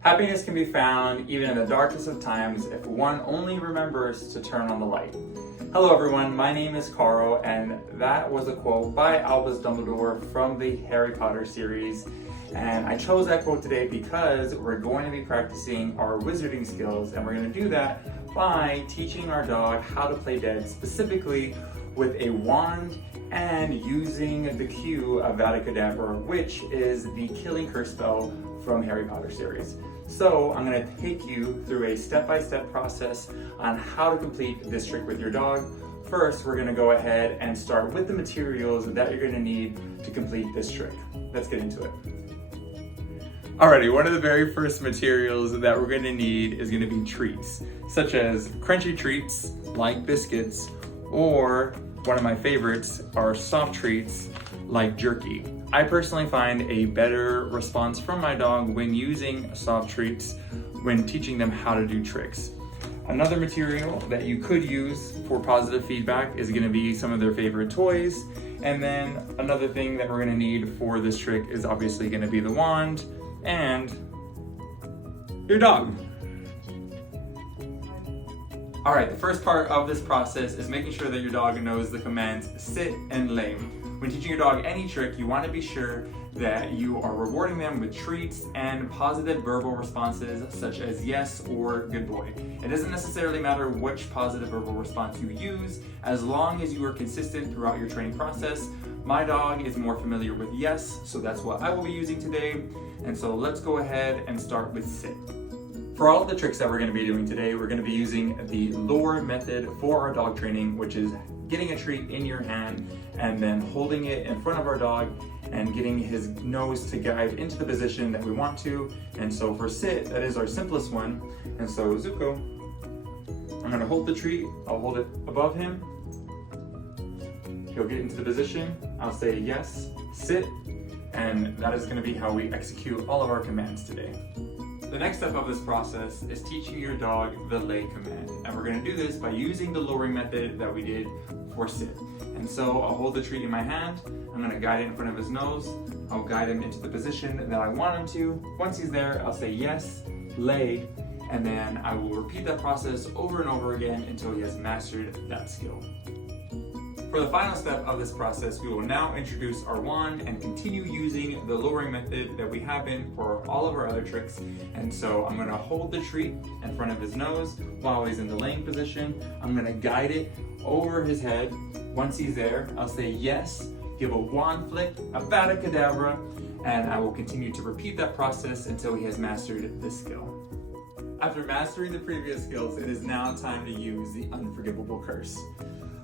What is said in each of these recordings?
Happiness can be found even in the darkest of times if one only remembers to turn on the light. Hello everyone, my name is Carl, and that was a quote by Albus Dumbledore from the Harry Potter series. And I chose that quote today because we're going to be practicing our wizarding skills, and we're going to do that by teaching our dog how to play dead, specifically with a wand and using the cue Avada Kedavra, which is the killing curse spell from Harry Potter series. So I'm going to take you through a step-by-step process on how to complete this trick with your dog. First, we're going to go ahead and start with the materials that you're going to need to complete this trick. Let's get into it. Alrighty, one of the very first materials that we're going to need is going to be treats, such as crunchy treats like biscuits, or one of my favorites are soft treats like jerky. I personally find a better response from my dog when using soft treats when teaching them how to do tricks. Another material that you could use for positive feedback is going to be some of their favorite toys. And then another thing that we're going to need for this trick is obviously going to be the wand and your dog. All right, the first part of this process is making sure that your dog knows the commands sit and lay. When teaching your dog any trick, you want to be sure that you are rewarding them with treats and positive verbal responses such as yes or good boy. It doesn't necessarily matter which positive verbal response you use, as long as you are consistent throughout your training process. My dog is more familiar with yes, so that's what I will be using today. And so let's go ahead and start with sit. For all of the tricks that we're going to be doing today, we're going to be using the lure method for our dog training, which is getting a treat in your hand and then holding it in front of our dog and getting his nose to guide into the position that we want to. And so for sit, that is our simplest one. And so Zuko, I'm going to hold the treat, I'll hold it above him. He'll get into the position, I'll say yes, sit, and that is going to be how we execute all of our commands today. The next step of this process is teaching your dog the lay command. And we're going to do this by using the luring method that we did for sit. And so I'll hold the treat in my hand, I'm going to guide it in front of his nose, I'll guide him into the position that I want him to. Once he's there, I'll say yes, lay, and then I will repeat that process over and over again until he has mastered that skill. For the final step of this process, we will now introduce our wand and continue using the luring method that we have been for all of our other tricks. And so I'm going to hold the treat in front of his nose while he's in the laying position. I'm going to guide it over his head. Once he's there, I'll say yes, give a wand flick, Avada Kedavra, and I will continue to repeat that process until he has mastered this skill. After mastering the previous skills, it is now time to use the unforgivable curse.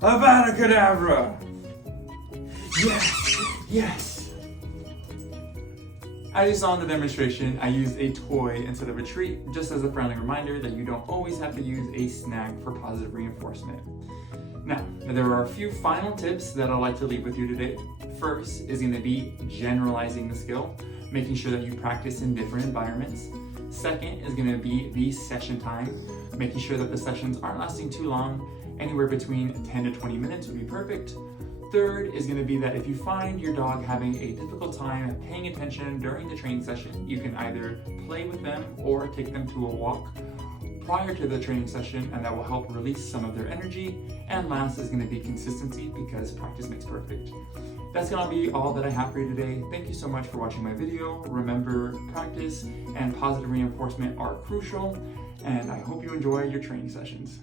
Avada Kedavra! Yes! Yes! As you saw in the demonstration, I used a toy instead of a treat, just as a friendly reminder that you don't always have to use a snack for positive reinforcement. Now, there are a few final tips that I'd like to leave with you today. First is going to be generalizing the skill, making sure that you practice in different environments. Second is going to be the session time, making sure that the sessions aren't lasting too long. Anywhere between 10 to 20 minutes would be perfect. Third is going to be that if you find your dog having a difficult time paying attention during the training session, you can either play with them or take them to a walk prior to the training session, and that will help release some of their energy. And last is going to be consistency, because practice makes perfect. That's going to be all that I have for you today. Thank you so much for watching my video. Remember, practice and positive reinforcement are crucial, and I hope you enjoy your training sessions.